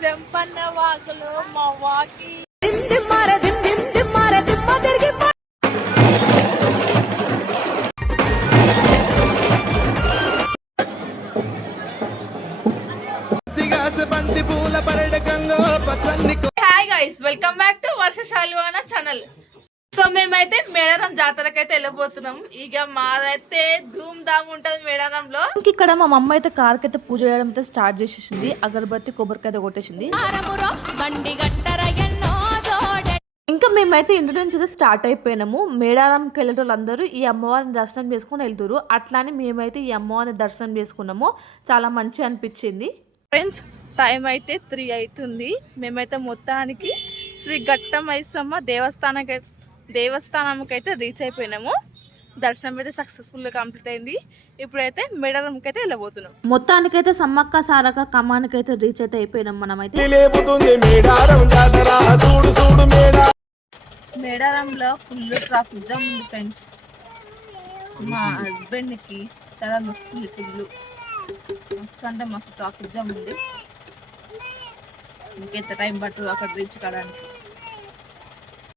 చెంపన్న వాకులు మా వాకి. బంతి పూల పరడకంలో పచ్చని hi guys welcome back to Varsha Salivana channel so మేమైతే మేడారం జాతరకి అయితే వెళ్ళబోతున్నాం. ఇక మాదైతే ధూమ్ ధామ్ ఉంటది మేడారంలో. ఇంక ఇక్కడ మా మమ్మ అయితే కార్కి అయితే పూజ చేయడం అయితే స్టార్ట్ చేసేసింది. అగరబత్తి కొబ్బరికాయ అయితే కొట్టేసింది ఇంకా మేమైతే ఇంటి నుంచి అయితే స్టార్ట్ అయిపోయినాము. మేడారంకి వెళ్ళే వాళ్ళందరూ ఈ అమ్మవారిని దర్శనం చేసుకుని వెళ్తారు అట్లానే మేమైతే ఈ అమ్మవారిని దర్శనం చేసుకున్నాము. చాలా మంచి అనిపించింది. ఫ్రెండ్స్ టైం అయితే త్రీ అవుతుంది మేమైతే మొత్తానికి శ్రీ ఘట్ట మైసమ్మ దేవస్థానకి దేవస్థానంకి అయితే రీచ్ అయిపోయినాము. దర్శనం అయితే సక్సెస్ఫుల్గా కంప్లీట్ అయింది. ఇప్పుడైతే మేడారంకి అయితే వెళ్ళబోతున్నాం. మొత్తానికైతే సమ్మక్క సారక్క కమానికైతే రీచ్ అయితే అయిపోయినాం మనమైతే. మేడారంలో ఫుల్ ట్రాఫిక్ జామ్ ఉంది ఫ్రెండ్స్ మా హస్బెండ్కి చాలా మస్తుంది ఫుల్ మస్తు అంటే మస్తు ట్రాఫిక్ జామ్ ఉంది. ఇంకెంత టైం పడుతుంది అక్కడ రీచ్ కావడానికి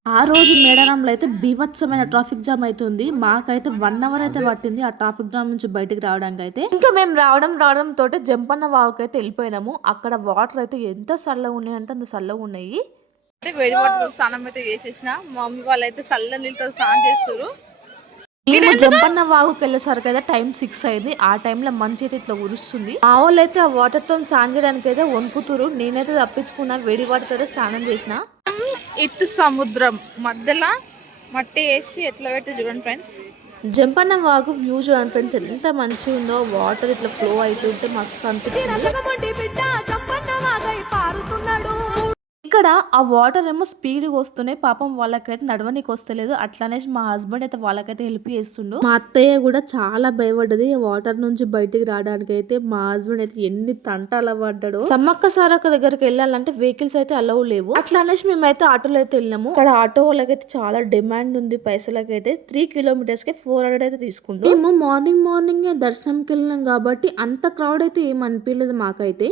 ఆ రోజు మేడారంలో అయితే బీభత్సమైన ట్రాఫిక్ జామ్ అవుతుంది మాకైతే వన్ అవర్ అయితే పట్టింది ఆ ట్రాఫిక్ జామ్ నుంచి బయటికి రావడానికి అయితే ఇంకా మేము రావడం రావడం తోటి జంపన్న వాగుకి అయితే వెళ్ళిపోయినాము. అక్కడ వాటర్ అయితే ఎంత చల్లగా ఉన్నాయి అంటే అంత చల్లగా ఉన్నాయి. అయితే వేడి వాటర్ స్నానం అయితే చేసేసిన. మా మమ్మీ వాళ్ళు అయితే చల్ల నీళ్ళతో స్నానం చేస్తారు మేము జంపన్న వాగుకి వెళ్ళేసరికి అయితే టైం సిక్స్ అయింది. ఆ టైంలో మంచి అయితే ఇట్లా ఉరుస్తుంది ఆ వాళ్ళు అయితే ఆ వాటర్తో స్నానం చేయడానికి అయితే వణుకుతురు నేనైతే తప్పించుకున్నా వేడి వాటర్ అయితే స్నానం చేసిన. ఇటు సముద్రం మధ్యలో మట్టి వేసి ఎట్లా పెట్టి చూడండి ఫ్రెండ్స్ జంపన్న వాగు వ్యూ చూడండి ఫ్రెండ్స్ ఎంత మంచిగా ఉందో వాటర్ ఇట్లా ఫ్లో అవుతుంటే మస్తు అనిపించింది ఇక్కడ ఆ వాటర్ ఏమో స్పీడ్గా వస్తున్నాయి. పాపం వాళ్ళకైతే నడవనీకి వస్తలేదు. అట్లానే మా హస్బెండ్ అయితే వాళ్ళకైతే హెల్ప్ చేస్తుండు. మా అత్తయ్య కూడా చాలా భయపడ్డది. ఆ వాటర్ నుంచి బయటికి రావడానికి అయితే మా హస్బెండ్ అయితే ఎన్ని తంటాలు పడ్డాడో. సమ్మక్క సారక్క దగ్గరికి వెళ్ళాలంటే వెహికల్స్ అయితే అలవ్ లేవు. అట్లా అనేసి మేమైతే ఆటోలో అయితే వెళ్ళాము ఇక్కడ ఆటో వాళ్ళకైతే చాలా డిమాండ్ ఉంది. పైసలకైతే త్రీ కిలోమీటర్స్కి ఫోర్ హండ్రెడ్ అయితే తీసుకుంటాం మేము మార్నింగ్ మార్నింగ్ దర్శనంకి వెళ్ళినాం కాబట్టి అంత క్రౌడ్ అయితే ఏం అనిపించలేదు మాకైతే.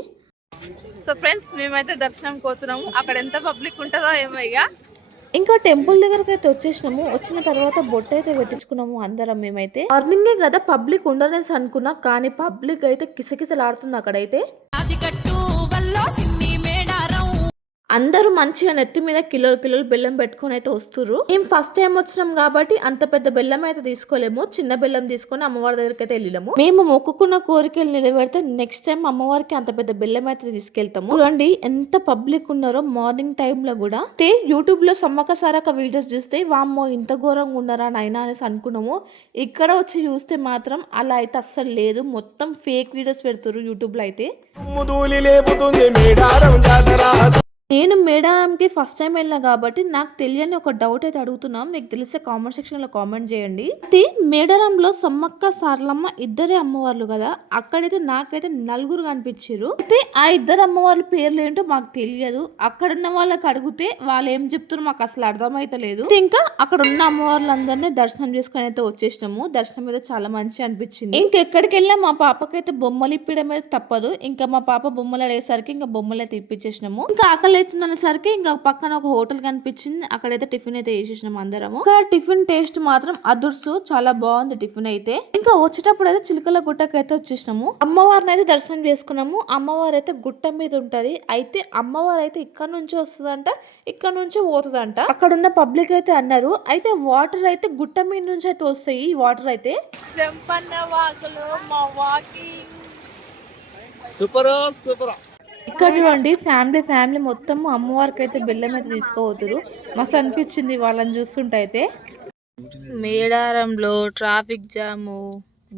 సో ఫ్రెండ్స్ మేమైతే దర్శనం పోతున్నాము అక్కడ ఎంత పబ్లిక్ ఉంటుందో ఏమో ఇక. ఇంకా టెంపుల్ దగ్గరకు అయితే వచ్చేసినాము. వచ్చిన తర్వాత బొట్టు అయితే పెట్టించుకున్నాము అందరం మేమైతే. మార్నింగే కదా పబ్లిక్ ఉండనేసి అనుకున్నా కానీ పబ్లిక్ అయితే కిసకిసలాడుతుంది అక్కడైతే. అందరూ మంచిగా నెత్తి మీద కిలోలు కిలోలు బెల్లం పెట్టుకొని అయితే వస్తుర్రు. మేము ఫస్ట్ టైం వచ్చినాం కాబట్టి అంత పెద్ద బెల్లం అయితే తీసుకోలేము. చిన్న బెల్లం తీసుకొని అమ్మవారి దగ్గరికి అయితే వెళ్ళినాము. మేము మొక్కుకున్న కోరికలు నిలబెడితే నెక్స్ట్ టైం అమ్మవారికి అంత పెద్ద బెల్లం అయితే తీసుకెళ్తాము. చూడండి ఎంత పబ్లిక్ ఉన్నారో మార్నింగ్ టైంలో కూడా. అయితే యూట్యూబ్లో సమ్మక సారక వీడియోస్ చూస్తే వామ్మో ఇంత ఘోరంగా ఉన్నారా నాయన అనేసి అనుకున్నాము. ఇక్కడ వచ్చి చూస్తే మాత్రం అలా అయితే అస్సలు లేదు. మొత్తం ఫేక్ వీడియోస్ పెడుతున్నారు యూట్యూబ్లో అయితే. నేను మేడారంకి ఫస్ట్ టైం వెళ్ళినా కాబట్టి నాకు తెలియని ఒక డౌట్ అయితే అడుగుతున్నాం. మీకు తెలిస్తే కామెంట్ సెక్షన్లో కామెంట్ చేయండి. అయితే మేడారంలో సమ్మక్క సారలమ్మ ఇద్దరే అమ్మవార్లు కదా? అక్కడైతే నాకైతే నలుగురు కనిపించారు అయితే ఆ ఇద్దరు అమ్మవార్ల పేర్లు ఏంటో మాకు తెలియదు. అక్కడ ఉన్న వాళ్ళకి అడిగితే వాళ్ళు ఏం చెప్తారో మాకు అసలు అర్థమైతలేదు ఇంకా అక్కడ ఉన్న అమ్మవార్లందరినీ దర్శనం చేసుకొని అయితే వచ్చేసినాము. దర్శనం అయితే చాలా మంచి అనిపించింది. ఇంకెక్కడికి వెళ్ళినా మా పాపకైతే బొమ్మలు ఇప్పడం అయితే తప్పదు. ఇంకా మా పాప బొమ్మలు అడిగేసరికి ఇంకా బొమ్మలు అయితే ఇప్పించేసినాము ఇంకా ఆకలి అవుతుంది అనేసరికి ఇంకా పక్కన ఒక హోటల్ కనిపించింది. అక్కడైతే టిఫిన్ అయితే వేసేసినాము అందరము. ఇంకా టిఫిన్ టేస్ట్ మాత్రం అదుర్సు చాలా బాగుంది టిఫిన్ అయితే. ఇంకా వచ్చేటప్పుడు అయితే చిలుకల గుట్టకి అయితే వచ్చేసినాము. అమ్మవారిని అయితే దర్శనం చేసుకున్నాము. అమ్మవారు అయితే గుట్ట మీద ఉంటది. అయితే అమ్మవారు అయితే ఇక్కడ నుంచి వస్తుందంట ఇక్కడ నుంచి పోతుందంట. అక్కడ ఉన్న పబ్లిక్ అయితే అన్నారు. అయితే వాటర్ అయితే గుట్ట మీద నుంచి అయితే వస్తాయి ఈ వాటర్ అయితే. Super super. ఇక్కడ చూడండి ఫ్యామిలీ ఫ్యామిలీ మొత్తం అమ్మవారికి అయితే బెల్లం అయితే తీసుకోవద్దురు మస్తు అనిపించింది వాళ్ళని చూస్తుంటే అయితే. మేడారంలో ట్రాఫిక్ జాము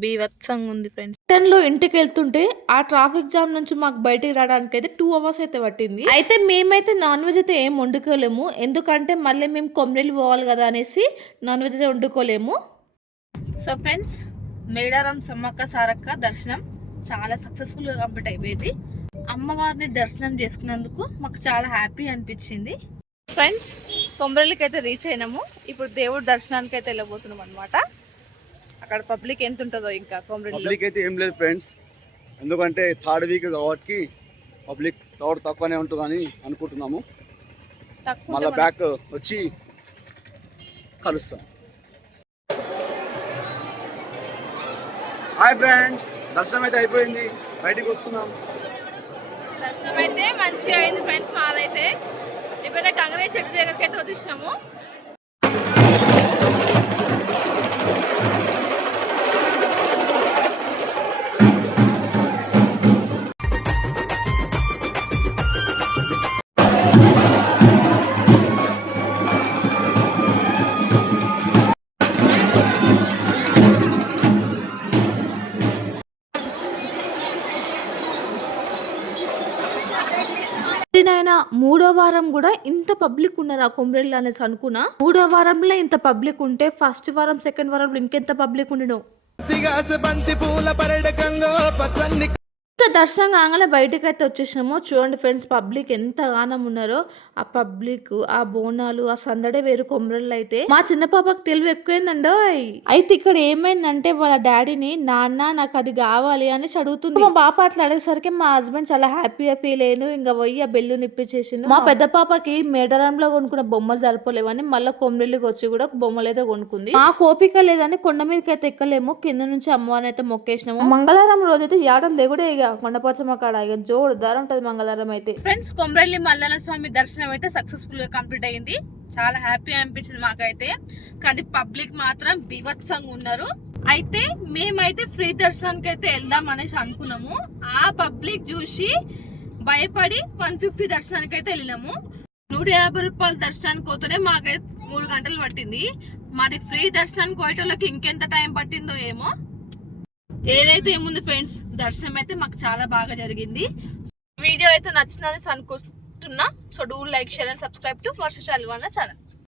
బీభత్సంగా ఉంది ఫ్రెండ్స్. టెన్లో లో ఇంటికి వెళ్తుంటే ఆ ట్రాఫిక్ జామ్ నుంచి మాకు బయటికి రావడానికి అయితే టూ అవర్స్ అయితే పట్టింది. అయితే మేమైతే నాన్ వెజ్ అయితే ఏం వండుకోలేము. ఎందుకంటే మళ్ళీ మేము కొమ్మరిలు పోవాలి కదా అనేసి నాన్ వెజ్ అయితే వండుకోలేము. సో ఫ్రెండ్స్ మేడారం సమ్మక్క సారక్క దర్శనం చాలా సక్సెస్ఫుల్గా కంప్లీట్ అయిపోయింది. అమ్మవారిని దర్శనం చేసుకున్నందుకు మాకు చాలా హ్యాపీ అనిపించింది. ఫ్రెండ్స్ కొమరలికి అయితే రీచ్ అయినాము. ఇప్పుడు దేవుడి దర్శనానికి అయితే వెళ్ళబోతున్నాం అనమాట అక్కడ పబ్లిక్ ఎంత ఉంటుందో ఇంకా పబ్లిక్ అయితే ఏం లేదు ఫ్రెండ్స్ ఎందుకంటే థర్డ్ వీక్ కాబట్టి పబ్లిక్ క్రౌడ్ తక్కువనే ఉంటుందని అనుకుంటున్నాము. తక్కువ మళ్ళీ ఉంటే బ్యాక్ వచ్చి కలుస్తాం. హాయ్ ఫ్రెండ్స్ దర్శనం అయితే అయిపోయింది. బయటికి వస్తున్నాం. దర్శనం అయితే మంచిగా అయింది ఫ్రెండ్స్ మాదైతే. ఇప్పుడైతే గంగరే చెట్టు దగ్గరికి అయితే వచ్చేసాము నాయన మూడో వారం కూడా ఇంత పబ్లిక్ ఉన్నారు ఆ కొమరెల్లి అనేసి అనుకున్నా? మూడో వారంలో ఇంత పబ్లిక్ ఉంటే ఫస్ట్ వారం సెకండ్ వారంలో ఇంకెంత పబ్లిక్ ఉండను బంతి పూల పరడకంలో ఇంకా దర్శనం కాగానే బయటకు అయితే వచ్చేసినాము. చూడండి ఫ్రెండ్స్ పబ్లిక్ ఎంత గానం ఉన్నారో ఆ పబ్లిక్ ఆ బోనాలు ఆ సందడే వేరు కొమ్మరళ్ళు అయితే. మా చిన్న పాపకు తెలివి ఎక్కువైందండో. అయితే ఇక్కడ ఏమైందంటే వాళ్ళ డాడీని నాన్న నాకు అది కావాలి అని అడుగుతుంది. మా పాప అట్లా అడిగేసరికి మా హస్బెండ్ చాలా హ్యాపీగా ఫీల్ అయ్యాను ఇంకా పోయి ఆ బెల్లు నిప్పించేసిండు మా పెద్ద పాపకి మేడారంలో కొనుక్కున్న బొమ్మలు సరిపోలేవని మళ్ళీ కొమరెల్లికి వచ్చి కూడా బొమ్మలు అయితే కొనుక్కుంది. మా కోపిక లేదని కొండ మీదకి అయితే ఎక్కలేము. కింద నుంచి అమ్మవారిని అయితే మొక్కేసినాము. మంగళవారం రోజు అయితే యాడలు దిగుడే ఇక. కొండపచ్చమ్మ కాడ ఇక జోడు ఉంటుంది ఉంటది మంగళవారం అయితే. ఫ్రెండ్స్ కొమరల్లి మల్లన్న స్వామి దర్శనం అయితే సక్సెస్ఫుల్గా కంప్లీట్ అయింది చాలా హ్యాపీ అనిపించింది మాకైతే. కానీ పబ్లిక్ మాత్రం బీభత్సంగా ఉన్నారు. అయితే మేమైతే ఫ్రీ దర్శనానికి అయితే వెళ్దాం అనేసి అనుకున్నాము. ఆ పబ్లిక్ చూసి భయపడి వన్ ఫిఫ్టీ దర్శనానికి అయితే వెళ్ళినాము. నూట యాభై రూపాయల దర్శనానికి పోతేనే మాకైతే మూడు గంటలు పట్టింది. మరి ఫ్రీ దర్శనానికి పోయేటోళ్ళకి ఇంకెంత టైం పట్టిందో ఏమో. ఏదైతే ఏముంది ఫ్రెండ్స్ దర్శనం అయితే మాకు చాలా బాగా జరిగింది. వీడియో అయితే నచ్చిందని అనుకుంటున్నా. So do like share and subscribe to Varsha channel channel